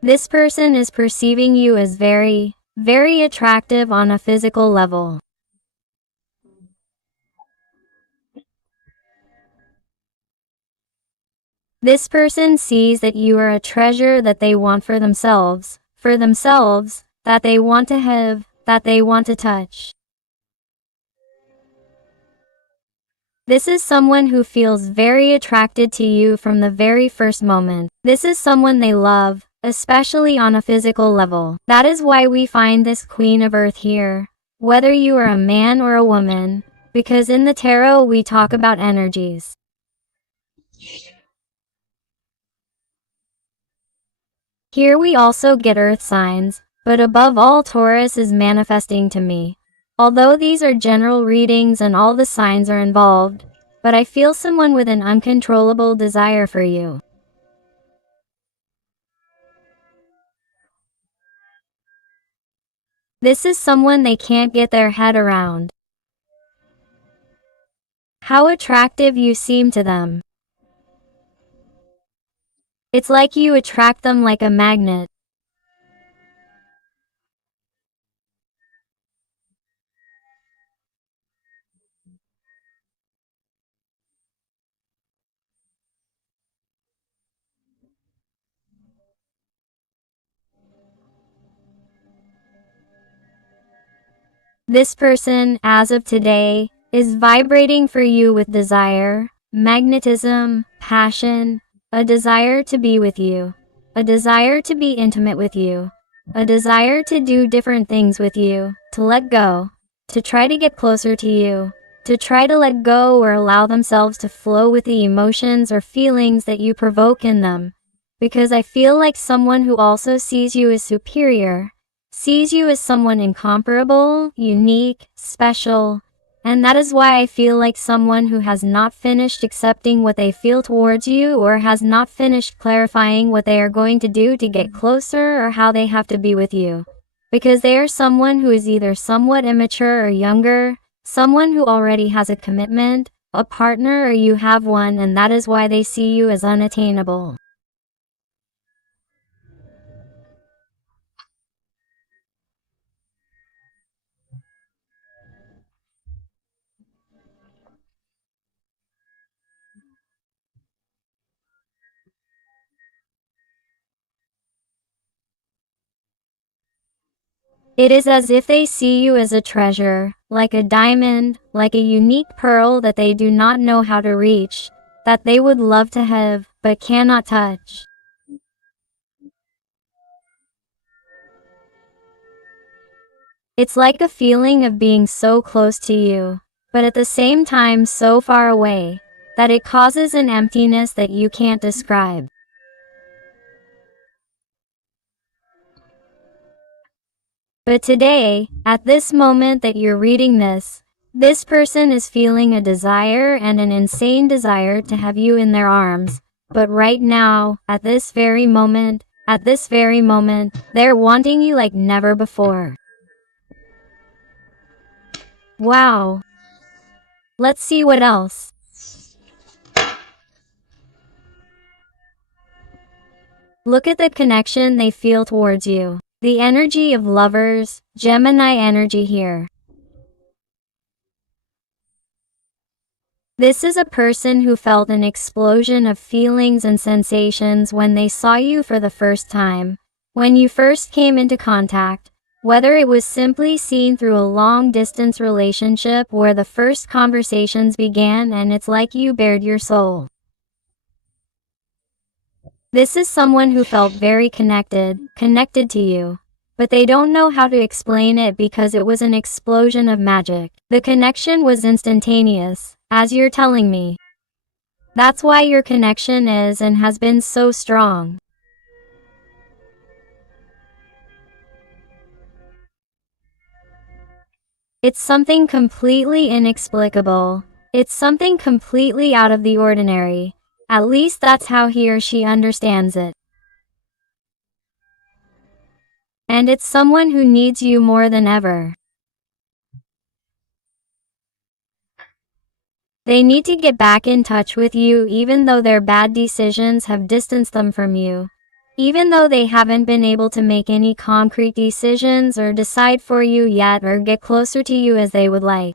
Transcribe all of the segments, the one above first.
This person is perceiving you as very, very attractive on a physical level. This person sees that you are a treasure that they want for themselves, that they want to have, that they want to touch. This is someone who feels very attracted to you from the very first moment. This is someone they love, especially on a physical level. That is why we find this Queen of Earth here, whether you are a man or a woman, because in the tarot we talk about energies. Here we also get earth signs, but above all Taurus is manifesting to me. Although these are general readings and all the signs are involved, but I feel someone with an uncontrollable desire for you. This is someone they can't get their head around. How attractive you seem to them. It's like you attract them like a magnet. This person, as of today, is vibrating for you with desire, magnetism, passion, a desire to be with you, a desire to be intimate with you, a desire to do different things with you, to let go, to try to get closer to you, to try to let go or allow themselves to flow with the emotions or feelings that you provoke in them. Because I feel like someone who also sees you as superior, sees you as someone incomparable, unique, special, and that is why I feel like someone who has not finished accepting what they feel towards you or has not finished clarifying what they are going to do to get closer or how they have to be with you. Because they are someone who is either somewhat immature or younger, someone who already has a commitment, a partner, or you have one, and that is why they see you as unattainable. It is as if they see you as a treasure, like a diamond, like a unique pearl that they do not know how to reach, that they would love to have, but cannot touch. It's like a feeling of being so close to you, but at the same time so far away, that it causes an emptiness that you can't describe. But today, at this moment that you're reading this person is feeling a desire and an insane desire to have you in their arms. But right now, at this very moment, they're wanting you like never before. Wow. Let's see what else. Look at the connection they feel towards you. The energy of lovers, Gemini energy here. This is a person who felt an explosion of feelings and sensations when they saw you for the first time, when you first came into contact, whether it was simply seen through a long-distance relationship where the first conversations began and it's like you bared your soul. This is someone who felt very connected to you, but they don't know how to explain it because it was an explosion of magic. The connection was instantaneous, as you're telling me. That's why your connection is and has been so strong. It's something completely inexplicable. It's something completely out of the ordinary. At least that's how he or she understands it. And it's someone who needs you more than ever. They need to get back in touch with you even though their bad decisions have distanced them from you. even though they haven't been able to make any concrete decisions or decide for you yet or get closer to you as they would like.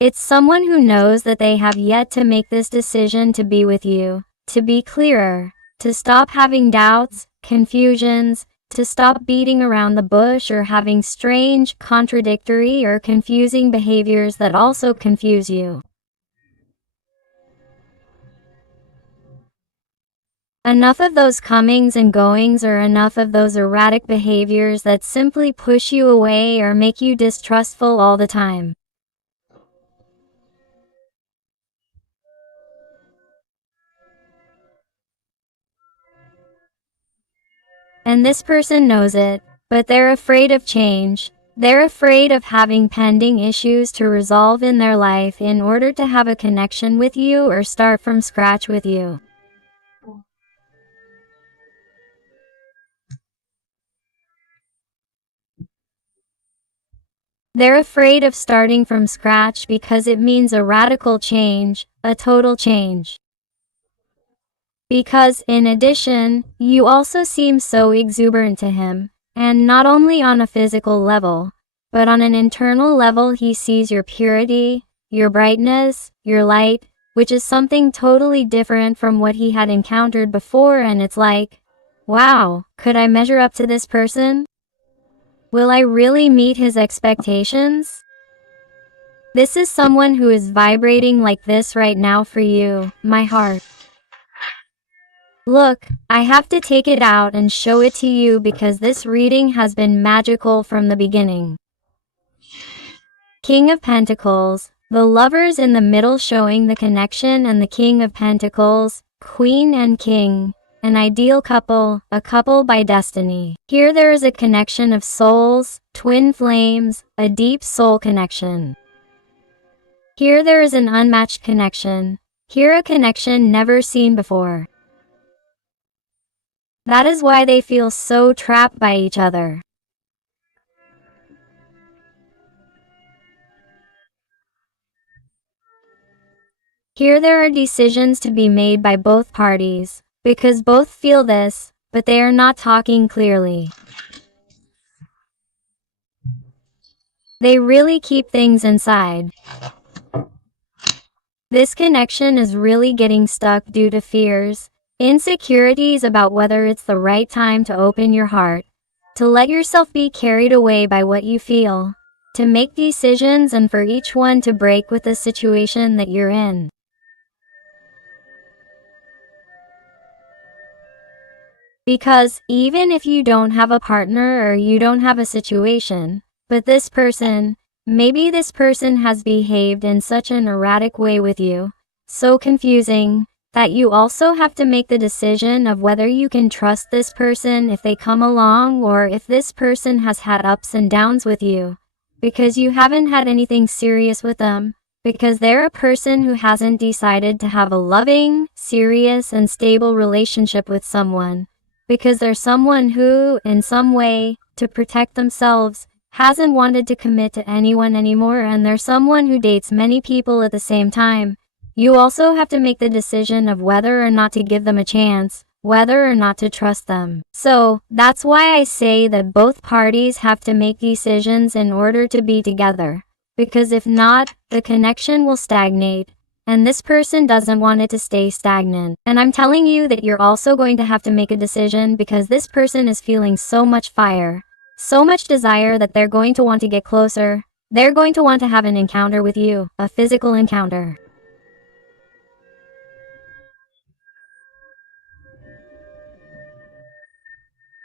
It's someone who knows that they have yet to make this decision to be with you, to be clearer, to stop having doubts, confusions, to stop beating around the bush or having strange, contradictory, or confusing behaviors that also confuse you. Enough of those comings and goings, or enough of those erratic behaviors that simply push you away or make you distrustful all the time. And this person knows it, but they're afraid of change. They're afraid of having pending issues to resolve in their life in order to have a connection with you or start from scratch with you. They're afraid of starting from scratch because it means a radical change, a total change. Because, in addition, you also seem so exuberant to him, and not only on a physical level, but on an internal level he sees your purity, your brightness, your light, which is something totally different from what he had encountered before, and it's like, wow, could I measure up to this person? Will I really meet his expectations? This is someone who is vibrating like this right now for you, my heart. Look, I have to take it out and show it to you because this reading has been magical from the beginning. King of Pentacles, the lovers in the middle showing the connection, and the King of Pentacles, Queen and King, an ideal couple, a couple by destiny. Here there is a connection of souls, twin flames, a deep soul connection. Here there is an unmatched connection. Here a connection never seen before. That is why they feel so trapped by each other. Here there are decisions to be made by both parties, because both feel this, but they are not talking clearly. They really keep things inside. This connection is really getting stuck due to fears, insecurities about whether it's the right time to open your heart, to let yourself be carried away by what you feel, to make decisions, and for each one to break with the situation that you're in. Because even if you don't have a partner or you don't have a situation, but this person, maybe this person has behaved in such an erratic way with you, so confusing, that you also have to make the decision of whether you can trust this person if they come along, or if this person has had ups and downs with you, because you haven't had anything serious with them, because they're a person who hasn't decided to have a loving, serious, and stable relationship with someone, because they're someone who, in some way, to protect themselves, hasn't wanted to commit to anyone anymore, and they're someone who dates many people at the same time. You also have to make the decision of whether or not to give them a chance, whether or not to trust them. So, that's why I say that both parties have to make decisions in order to be together. Because if not, the connection will stagnate. And this person doesn't want it to stay stagnant. And I'm telling you that you're also going to have to make a decision, because this person is feeling so much fire, so much desire, that they're going to want to get closer. They're going to want to have an encounter with you, a physical encounter.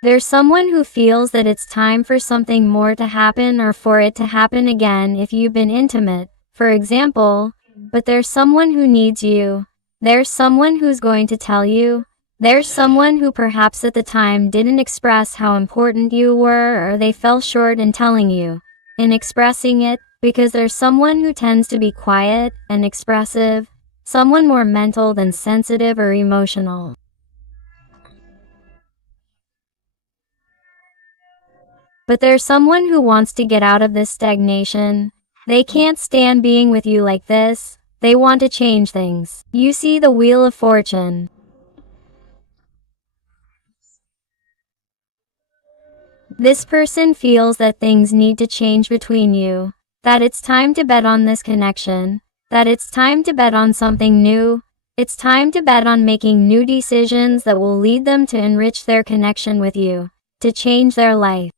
There's someone who feels that it's time for something more to happen, or for it to happen again if you've been intimate, for example, but there's someone who needs you. There's someone who's going to tell you. There's someone who perhaps at the time didn't express how important you were, or they fell short in telling you, in expressing it, because there's someone who tends to be quiet and expressive, someone more mental than sensitive or emotional. But there's someone who wants to get out of this stagnation. They can't stand being with you like this, They want to change things. You see the Wheel of Fortune. This person feels that things need to change between you, that it's time to bet on this connection, that it's time to bet on something new. It's time to bet on making new decisions that will lead them to enrich their connection with you, to change their life.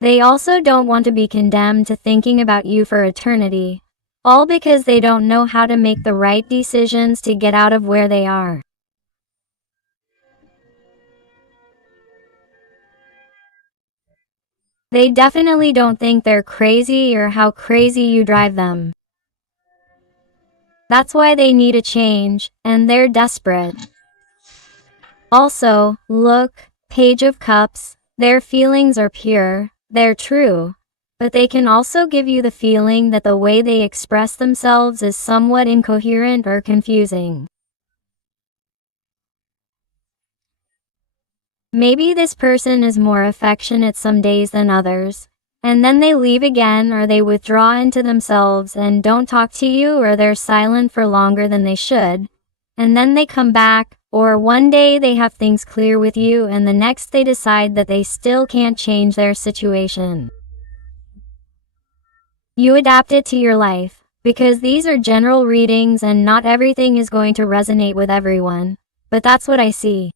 They also don't want to be condemned to thinking about you for eternity, all because they don't know how to make the right decisions to get out of where they are. They definitely don't think they're crazy or how crazy you drive them. That's why they need a change, and they're desperate. Also, look, Page of Cups, their feelings are pure, they're true, but they can also give you the feeling that the way they express themselves is somewhat incoherent or confusing. Maybe this person is more affectionate some days than others, and then they leave again, or they withdraw into themselves and don't talk to you, or they're silent for longer than they should, and then they come back, or one day they have things clear with you and the next they decide that they still can't change their situation. You adapt it to your life, because these are general readings and not everything is going to resonate with everyone, but that's what I see.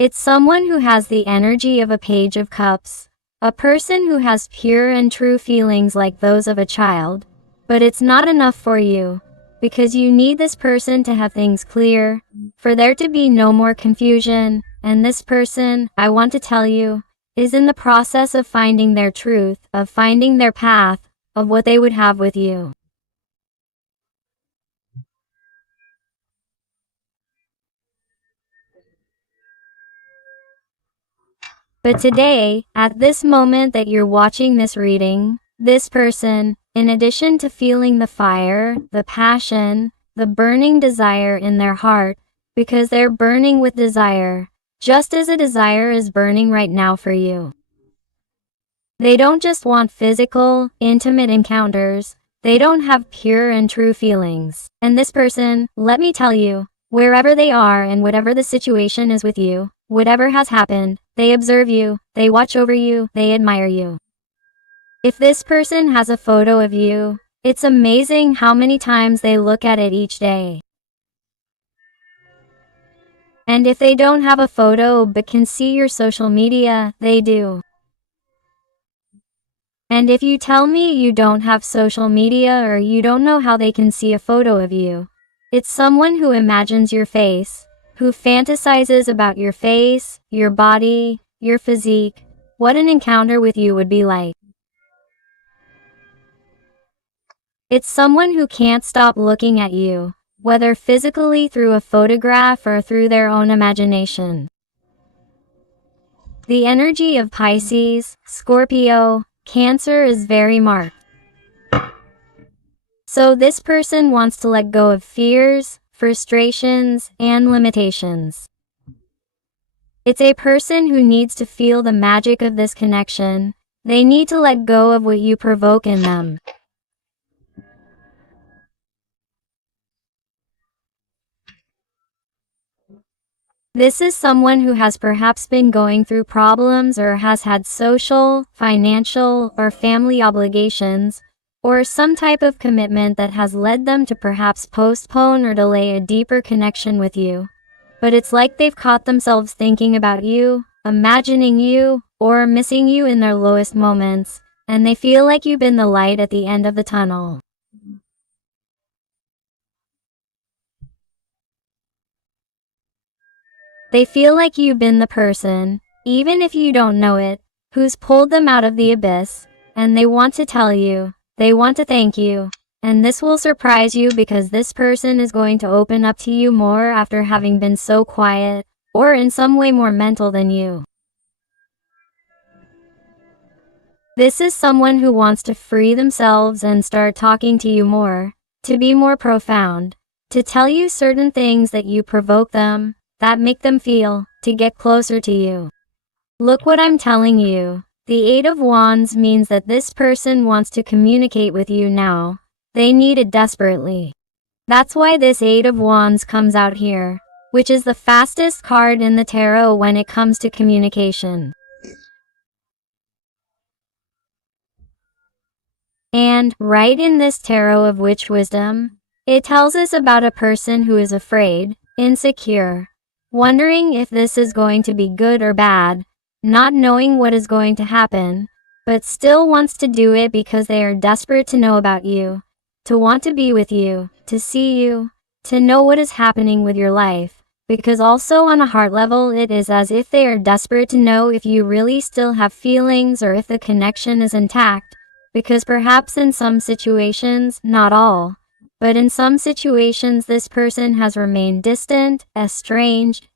It's someone who has the energy of a Page of Cups, a person who has pure and true feelings like those of a child, but it's not enough for you, because you need this person to have things clear, for there to be no more confusion, and this person, I want to tell you, is in the process of finding their truth, of finding their path, of what they would have with you. But today, at this moment that you're watching this reading, this person, in addition to feeling the fire, the passion, the burning desire in their heart, because they're burning with desire, just as a desire is burning right now for you. They don't just want physical, intimate encounters, they don't have pure and true feelings. And this person, let me tell you, wherever they are and whatever the situation is with you, whatever has happened, they observe you, they watch over you, they admire you. If this person has a photo of you, it's amazing how many times they look at it each day. And if they don't have a photo but can see your social media, they do. And if you tell me you don't have social media or you don't know how they can see a photo of you, it's someone who imagines your face, who fantasizes about your face, your body, your physique, what an encounter with you would be like. It's someone who can't stop looking at you, whether physically through a photograph or through their own imagination. The energy of Pisces, Scorpio, Cancer is very marked. So this person wants to let go of fears, frustrations, and limitations. It's a person who needs to feel the magic of this connection. They need to let go of what you provoke in them. This is someone who has perhaps been going through problems or has had social, financial, or family obligations, or some type of commitment that has led them to perhaps postpone or delay a deeper connection with you. But it's like they've caught themselves thinking about you, imagining you, or missing you in their lowest moments, and they feel like you've been the light at the end of the tunnel. They feel like you've been the person, even if you don't know it, who's pulled them out of the abyss, and they want to tell you, they want to thank you, and this will surprise you because this person is going to open up to you more after having been so quiet, or in some way more mental than you. This is someone who wants to free themselves and start talking to you more, to be more profound, to tell you certain things that you provoke them, that make them feel, to get closer to you. Look what I'm telling you. The Eight of Wands means that this person wants to communicate with you now. They need it desperately. That's why this Eight of Wands comes out here, which is the fastest card in the tarot when it comes to communication. And, right in this tarot of witch wisdom, it tells us about a person who is afraid, insecure, wondering if this is going to be good or bad, not knowing what is going to happen, but still wants to do it because they are desperate to know about you, to want to be with you, to see you, to know what is happening with your life, because also on a heart level it is as if they are desperate to know if you really still have feelings or if the connection is intact, because perhaps in some situations, not all, but in some situations this person has remained distant, estranged,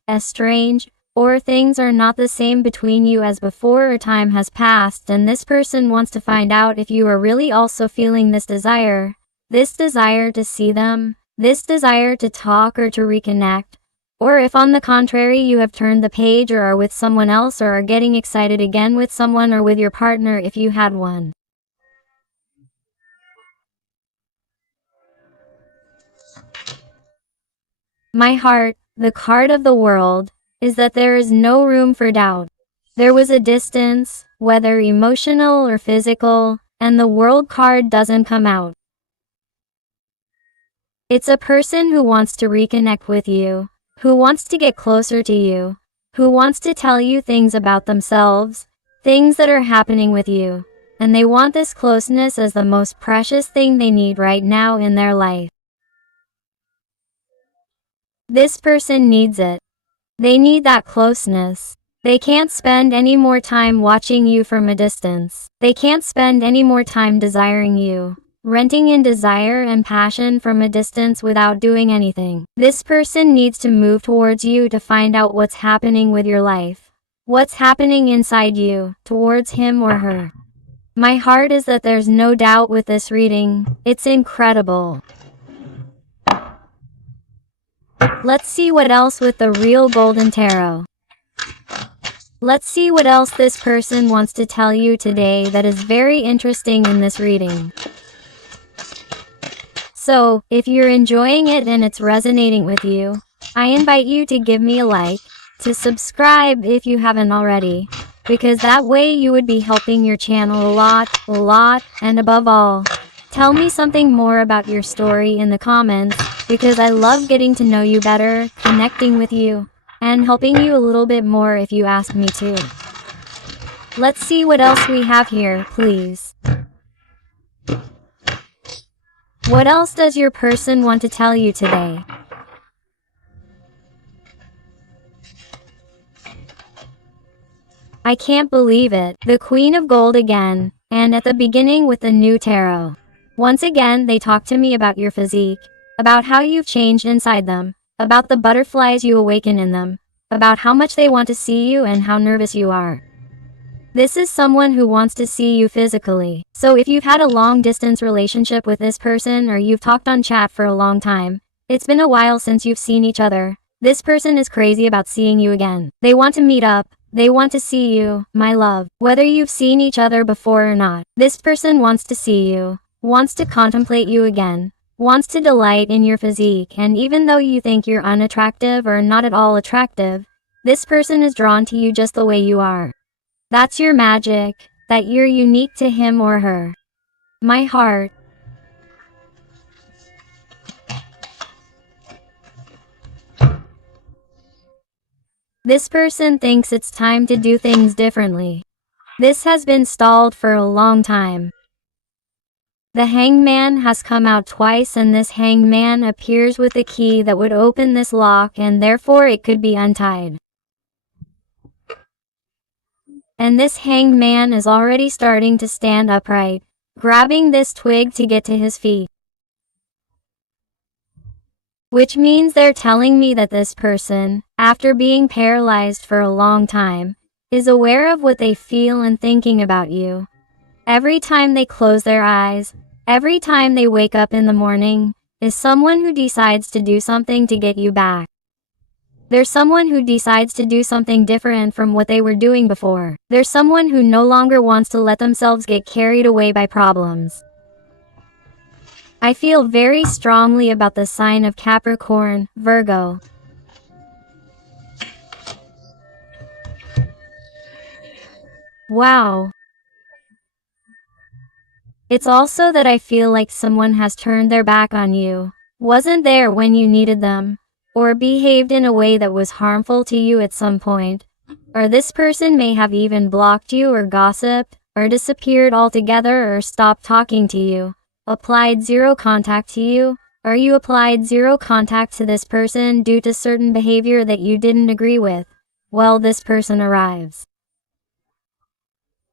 or things are not the same between you as before or time has passed, and this person wants to find out if you are really also feeling this desire to see them, this desire to talk or to reconnect, or if on the contrary you have turned the page or are with someone else or are getting excited again with someone or with your partner if you had one. My heart, the card of the world, is that there is no room for doubt. There was a distance, whether emotional or physical, and the world card doesn't come out. It's a person who wants to reconnect with you, who wants to get closer to you, who wants to tell you things about themselves, things that are happening with you, and they want this closeness as the most precious thing they need right now in their life. This person needs it. They need that closeness. They can't spend any more time watching you from a distance. They can't spend any more time desiring you, renting in desire and passion from a distance without doing anything. This person needs to move towards you to find out what's happening with your life, what's happening inside you, towards him or her. My heart is that there's no doubt with this reading. It's incredible. Let's see what else with the real Golden Tarot. Let's see what else this person wants to tell you today that is very interesting in this reading. So, if you're enjoying it and it's resonating with you, I invite you to give me a like, to subscribe if you haven't already, because that way you would be helping your channel a lot, and above all, tell me something more about your story in the comments, because I love getting to know you better, connecting with you, and helping you a little bit more if you ask me to. Let's see what else we have here, please. What else does your person want to tell you today? I can't believe it. The Queen of Gold again, and at the beginning with the new tarot. Once again, they talk to me about your physique, about how you've changed inside them, about the butterflies you awaken in them, about how much they want to see you and how nervous you are. This is someone who wants to see you physically. So if you've had a long distance relationship with this person or you've talked on chat for a long time, it's been a while since you've seen each other, this person is crazy about seeing you again. They want to meet up. They want to see you, my love. Whether you've seen each other before or not, this person wants to see you, wants to contemplate you again, wants to delight in your physique, and even though you think you're unattractive or not at all attractive, this person is drawn to you just the way you are. That's your magic, that you're unique to him or her. My heart. This person thinks it's time to do things differently. This has been stalled for a long time. The Hangman has come out twice, and this Hangman appears with a key that would open this lock, and therefore it could be untied. And this Hangman is already starting to stand upright, grabbing this twig to get to his feet. Which means they're telling me that this person, after being paralyzed for a long time, is aware of what they feel and thinking about you. Every time they close their eyes, every time they wake up in the morning, is someone who decides to do something to get you back. There's someone who decides to do something different from what they were doing before. There's someone who no longer wants to let themselves get carried away by problems. I feel very strongly about the sign of Capricorn, Virgo. Wow. It's also that I feel like someone has turned their back on you, wasn't there when you needed them, or behaved in a way that was harmful to you at some point. Or this person may have even blocked you or gossiped, or disappeared altogether or stopped talking to you, applied zero contact to you, or you applied zero contact to this person due to certain behavior that you didn't agree with. Well, this person arrives.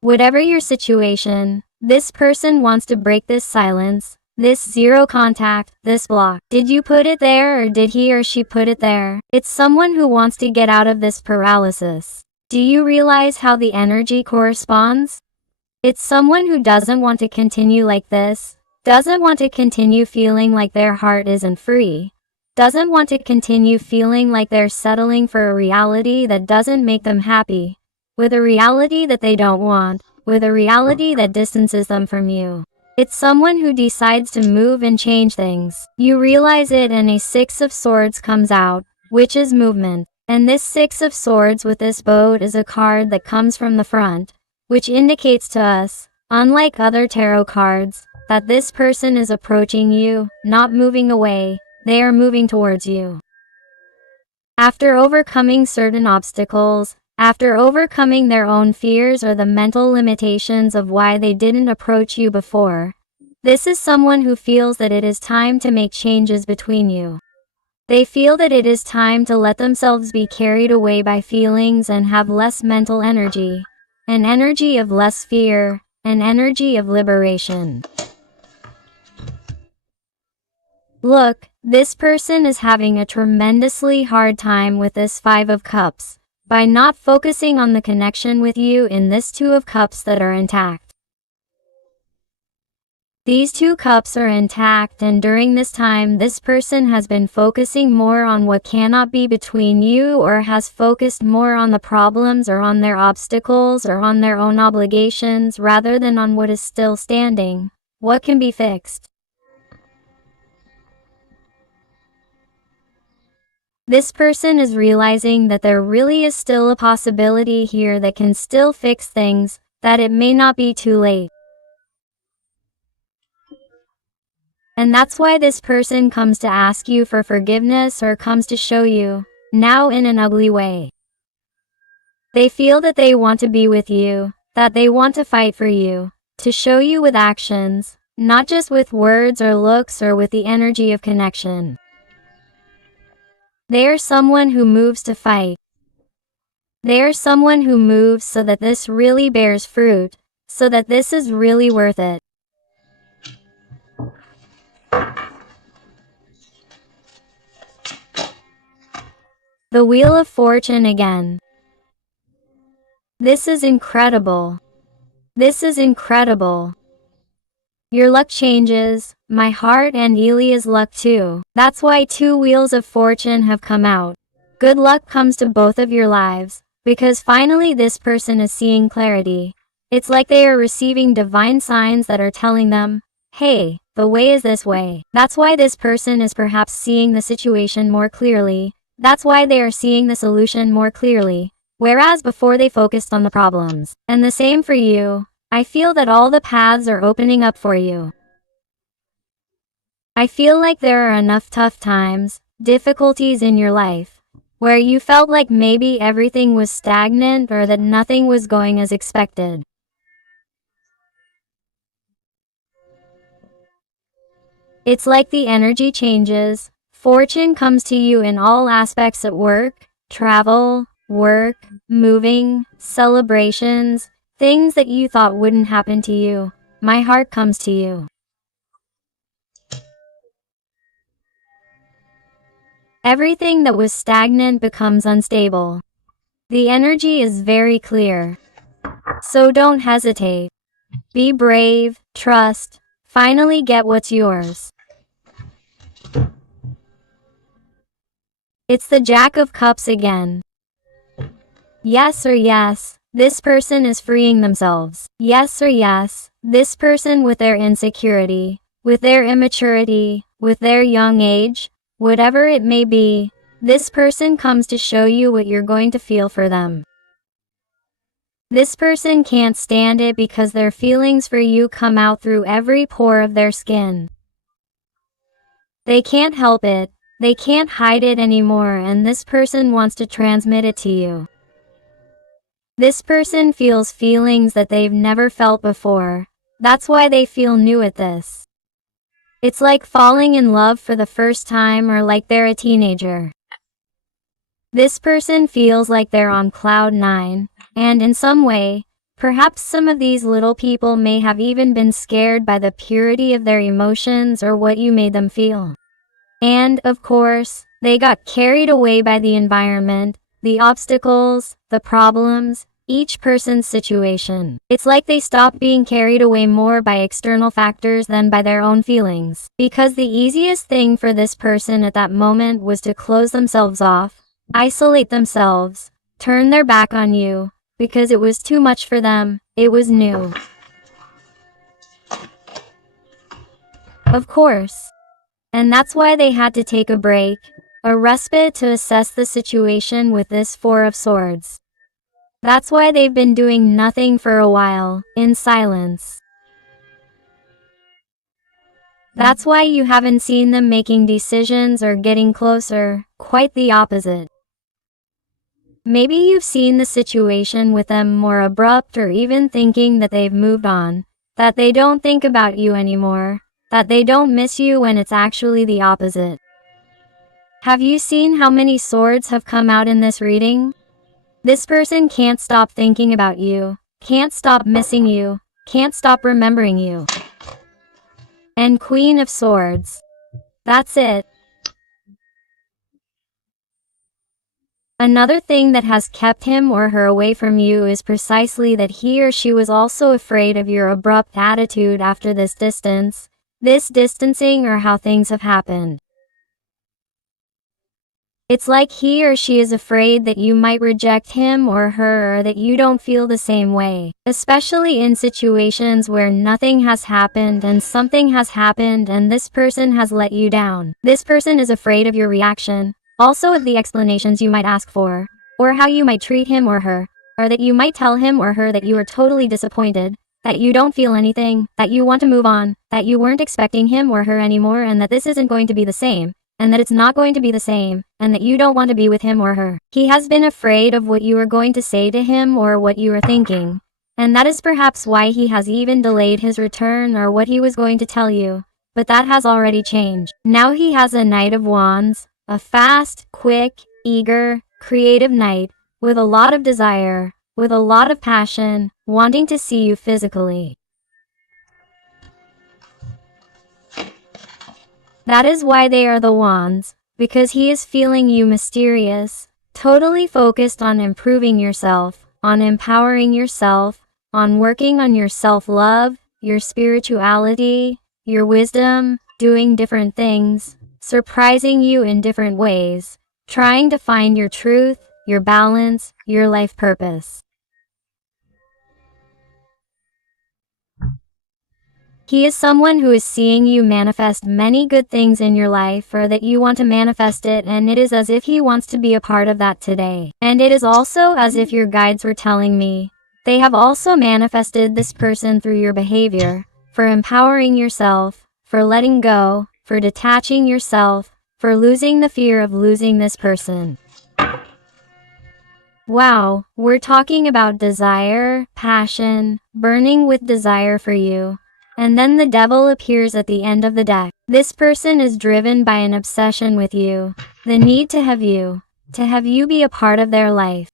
Whatever your situation, this person wants to break this silence, this zero contact, this block. Did you put it there or did he or she put it there? It's someone who wants to get out of this paralysis. Do you realize how the energy corresponds? It's someone who doesn't want to continue like this, doesn't want to continue feeling like their heart isn't free, doesn't want to continue feeling like they're settling for a reality that doesn't make them happy, with a reality that they don't want, with a reality that distances them from you. It's someone who decides to move and change things. You realize it and a Six of Swords comes out, which is movement. And this Six of Swords with this boat is a card that comes from the front, which indicates to us, unlike other tarot cards, that this person is approaching you, not moving away, they are moving towards you. After overcoming certain obstacles, after overcoming their own fears or the mental limitations of why they didn't approach you before, this is someone who feels that it is time to make changes between you. They feel that it is time to let themselves be carried away by feelings and have less mental energy, an energy of less fear, an energy of liberation. Look, this person is having a tremendously hard time with this Five of Cups, by not focusing on the connection with you in this Two of Cups that are intact. These two cups are intact, and during this time this person has been focusing more on what cannot be between you, or has focused more on the problems or on their obstacles or on their own obligations rather than on what is still standing, what can be fixed. This person is realizing that there really is still a possibility here that can still fix things, that it may not be too late. And that's why this person comes to ask you for forgiveness or comes to show you, now in an ugly way. They feel that they want to be with you, that they want to fight for you, to show you with actions, not just with words or looks or with the energy of connection. They are someone who moves to fight. They are someone who moves so that this really bears fruit, so that this is really worth it. The Wheel of Fortune again. This is incredible. This is incredible. Your luck changes, my heart and Elia's luck too. That's why two Wheels of Fortune have come out. Good luck comes to both of your lives, because finally this person is seeing clarity. It's like they are receiving divine signs that are telling them, hey, the way is this way. That's why this person is perhaps seeing the situation more clearly. That's why they are seeing the solution more clearly, whereas before they focused on the problems. And the same for you. I feel that all the paths are opening up for you. I feel like there are enough tough times, difficulties in your life, where you felt like maybe everything was stagnant or that nothing was going as expected. It's like the energy changes. Fortune comes to you in all aspects at work, travel, work, moving, celebrations, things that you thought wouldn't happen to you. My heart comes to you. Everything that was stagnant becomes unstable. The energy is very clear. So don't hesitate. Be brave, trust, finally get what's yours. It's the Jack of Cups again. Yes or yes, this person is freeing themselves. Yes or yes, this person with their insecurity, with their immaturity, with their young age, whatever it may be, this person comes to show you what you're going to feel for them. This person can't stand it because their feelings for you come out through every pore of their skin. They can't help it, they can't hide it anymore, and this person wants to transmit it to you. This person feels feelings that they've never felt before. That's why they feel new at this. It's like falling in love for the first time, or like they're a teenager. This person feels like they're on cloud 9, and in some way, perhaps some of these little people may have even been scared by the purity of their emotions or what you made them feel. And, of course, they got carried away by the environment, the obstacles, the problems, each person's situation. It's like they stopped being carried away more by external factors than by their own feelings. Because the easiest thing for this person at that moment was to close themselves off, isolate themselves, turn their back on you, because it was too much for them, it was new. Of course. And that's why they had to take a break, a respite to assess the situation with this Four of Swords. That's why they've been doing nothing for a while, in silence. That's why you haven't seen them making decisions or getting closer, quite the opposite. Maybe you've seen the situation with them more abrupt, or even thinking that they've moved on, that they don't think about you anymore, that they don't miss you, when it's actually the opposite. Have you seen how many swords have come out in this reading? This person can't stop thinking about you, can't stop missing you, can't stop remembering you. And Queen of Swords. That's it. Another thing that has kept him or her away from you is precisely that he or she was also afraid of your abrupt attitude after this distance, this distancing, or how things have happened. It's like he or she is afraid that you might reject him or her, or that you don't feel the same way, especially in situations where nothing has happened and something has happened and this person has let you down. This person is afraid of your reaction, also of the explanations you might ask for, or how you might treat him or her, or that you might tell him or her that you are totally disappointed, that you don't feel anything, that you want to move on, that you weren't expecting him or her anymore, and that this isn't going to be the same, and that it's not going to be the same, and that you don't want to be with him or her. He has been afraid of what you are going to say to him or what you are thinking, and that is perhaps why he has even delayed his return or what he was going to tell you, but that has already changed. Now he has a Knight of Wands, a fast, quick, eager, creative knight, with a lot of desire, with a lot of passion, wanting to see you physically. That is why they are the Wands, because he is feeling you mysterious, totally focused on improving yourself, on empowering yourself, on working on your self-love, your spirituality, your wisdom, doing different things, surprising you in different ways, trying to find your truth, your balance, your life purpose. He is someone who is seeing you manifest many good things in your life, or that you want to manifest it, and it is as if he wants to be a part of that today. And it is also as if your guides were telling me, they have also manifested this person through your behavior, for empowering yourself, for letting go, for detaching yourself, for losing the fear of losing this person. Wow, we're talking about desire, passion, burning with desire for you. And then the devil appears at the end of the deck. This person is driven by an obsession with you, the need to have you be a part of their life.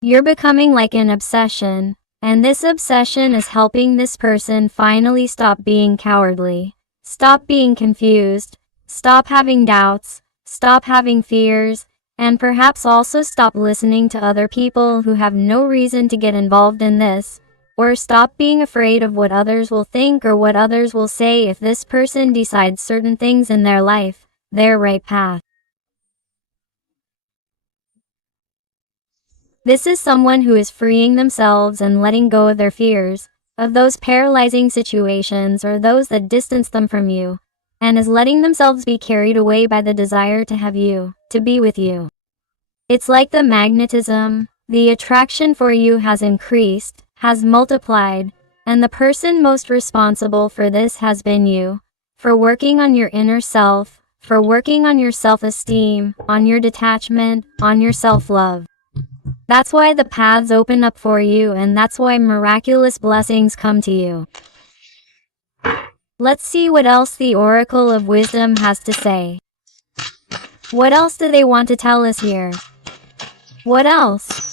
You're becoming like an obsession, and this obsession is helping this person finally stop being cowardly, stop being confused, stop having doubts, stop having fears, and perhaps also stop listening to other people who have no reason to get involved in this, Or stop being afraid of what others will think or what others will say if this person decides certain things in their life, their right path. This is someone who is freeing themselves and letting go of their fears, of those paralyzing situations or those that distance them from you, and is letting themselves be carried away by the desire to have you, to be with you. It's like the magnetism, the attraction for you has increased, has multiplied, and the person most responsible for this has been you, for working on your inner self, for working on your self-esteem, on your detachment, on your self-love. That's why the paths open up for you, and that's why miraculous blessings come to you. Let's see what else the Oracle of Wisdom has to say. What else do they want to tell us here? What else?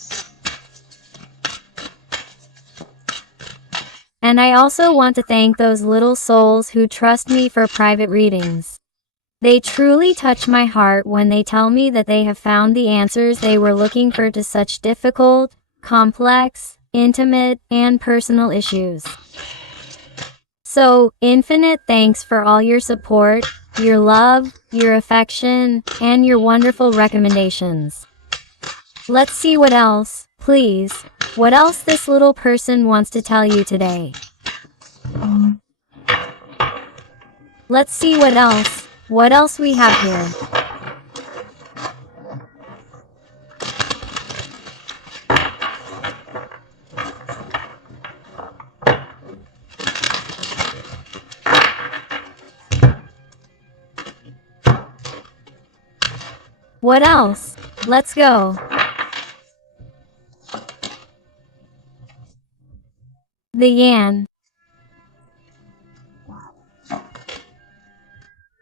And I also want to thank those little souls who trust me for private readings. They truly touch my heart when they tell me that they have found the answers they were looking for to such difficult, complex, intimate, and personal issues. So, infinite thanks for all your support, your love, your affection, and your wonderful recommendations. Let's see what else, please, what else this little person wants to tell you today. Let's see what else we have here. What else? Let's go. The Yan.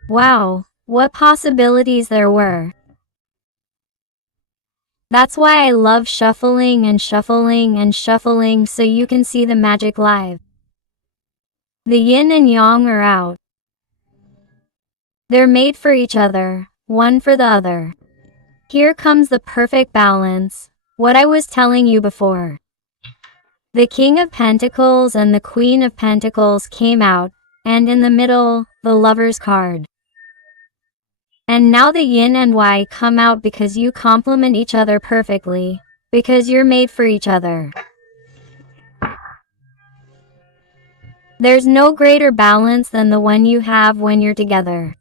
Wow, what possibilities there were. That's why I love shuffling and shuffling and shuffling so you can see the magic live. The yin and yang are out. They're made for each other, one for the other. Here comes the perfect balance, what I was telling you before. The King of Pentacles and the Queen of Pentacles came out, and in the middle, the Lover's card. And now the yin and yang come out because you complement each other perfectly, because you're made for each other. There's no greater balance than the one you have when you're together.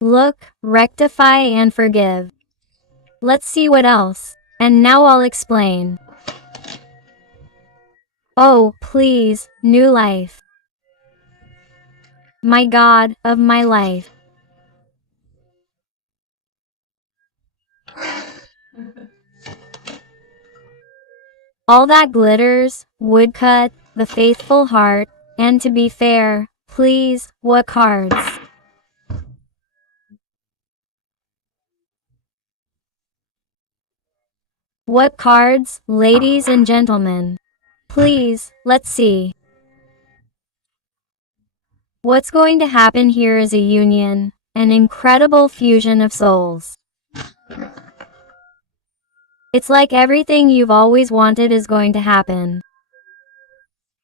Look, rectify and forgive. Let's see what else. And now I'll explain. Oh, please, new life. My God, of my life. All that glitters, woodcut, the faithful heart, and to be fair, please, what cards? What cards, ladies and gentlemen? Please, let's see. What's going to happen here is a union, an incredible fusion of souls. It's like everything you've always wanted is going to happen.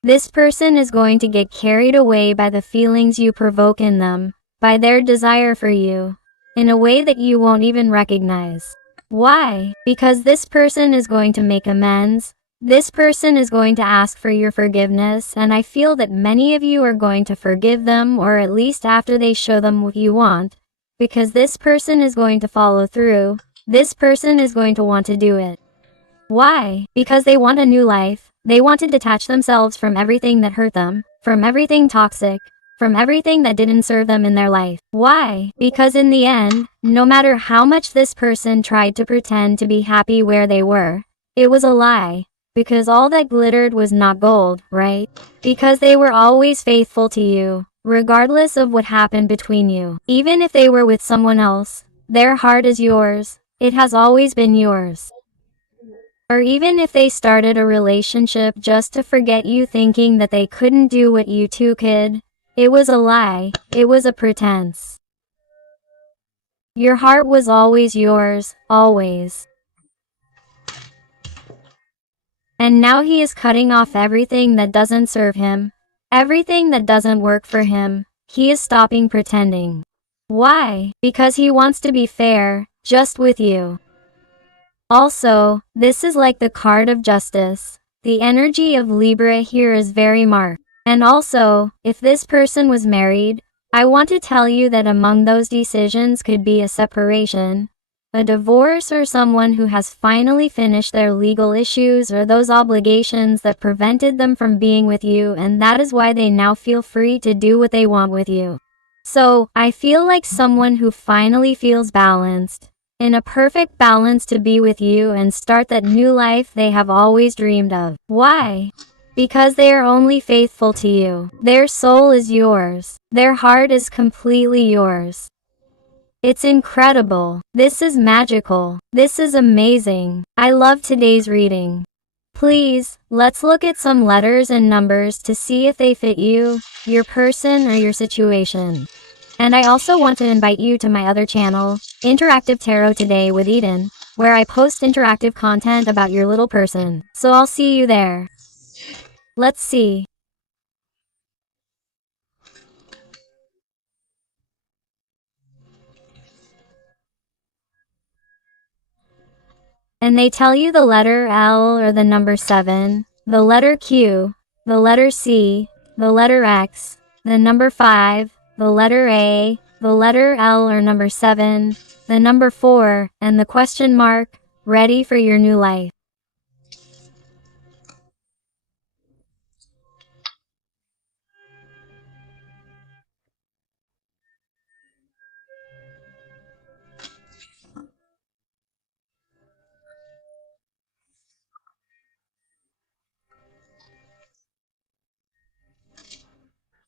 This person is going to get carried away by the feelings you provoke in them, by their desire for you, in a way that you won't even recognize. Why? Because this person is going to make amends. This person is going to ask for your forgiveness, and I feel that many of you are going to forgive them, or at least after they show them what you want, because this person is going to follow through. This person is going to want to do it. Why? Because they want a new life. They want to detach themselves from everything that hurt them, from everything toxic, from everything that didn't serve them in their life. Why? Because in the end, no matter how much this person tried to pretend to be happy where they were, it was a lie. Because all that glittered was not gold, right? Because they were always faithful to you, regardless of what happened between you. Even if they were with someone else, their heart is yours. It has always been yours. Or even if they started a relationship just to forget you, thinking that they couldn't do what you two could, it was a lie. It was a pretense. Your heart was always yours, always. And now he is cutting off everything that doesn't serve him, everything that doesn't work for him. He is stopping pretending. Why? Because he wants to be fair, just with you. Also, this is like the card of justice. The energy of Libra here is very marked. And also, if this person was married, I want to tell you that among those decisions could be a separation, a divorce, or someone who has finally finished their legal issues or those obligations that prevented them from being with you, and that is why they now feel free to do what they want with you. So, I feel like someone who finally feels balanced, in a perfect balance to be with you and start that new life they have always dreamed of. Why? Because they are only faithful to you. Their soul is yours. Their heart is completely yours. It's incredible. This is magical. This is amazing. I love today's reading. Please, let's look at some letters and numbers to see if they fit you, your person, or your situation. And I also want to invite you to my other channel, Interactive Tarot Today with Eden, where I post interactive content about your little person. So I'll see you there. Let's see. And they tell you the letter L or the number 7, the letter Q, the letter C, the letter X, the number 5, the letter A, the letter L or number 7, the number 4, and the question mark, ready for your new life.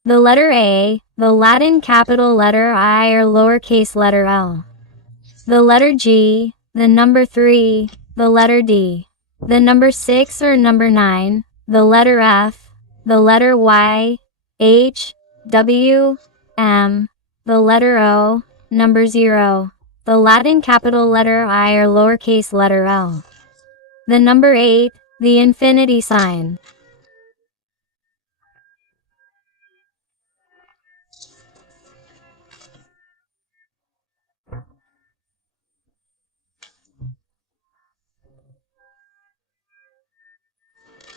The letter A, the Latin capital letter I or lowercase letter L. The letter G, the number 3, the letter D. The number 6 or number 9, the letter F, the letter Y, H, W, M, the letter O, number 0, the Latin capital letter I or lowercase letter L. The number 8, the infinity sign.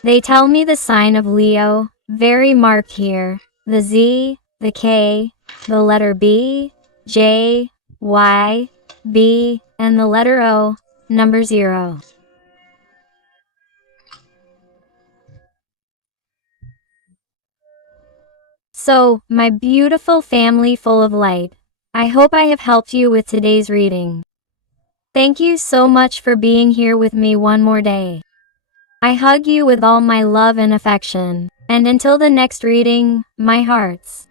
They tell me the sign of Leo, very marked here. The Z, the K, the letter B, J, Y, B, and the letter O, number 0. So, my beautiful family full of light, I hope I have helped you with today's reading. Thank you so much for being here with me one more day. I hug you with all my love and affection, and until the next reading, my hearts.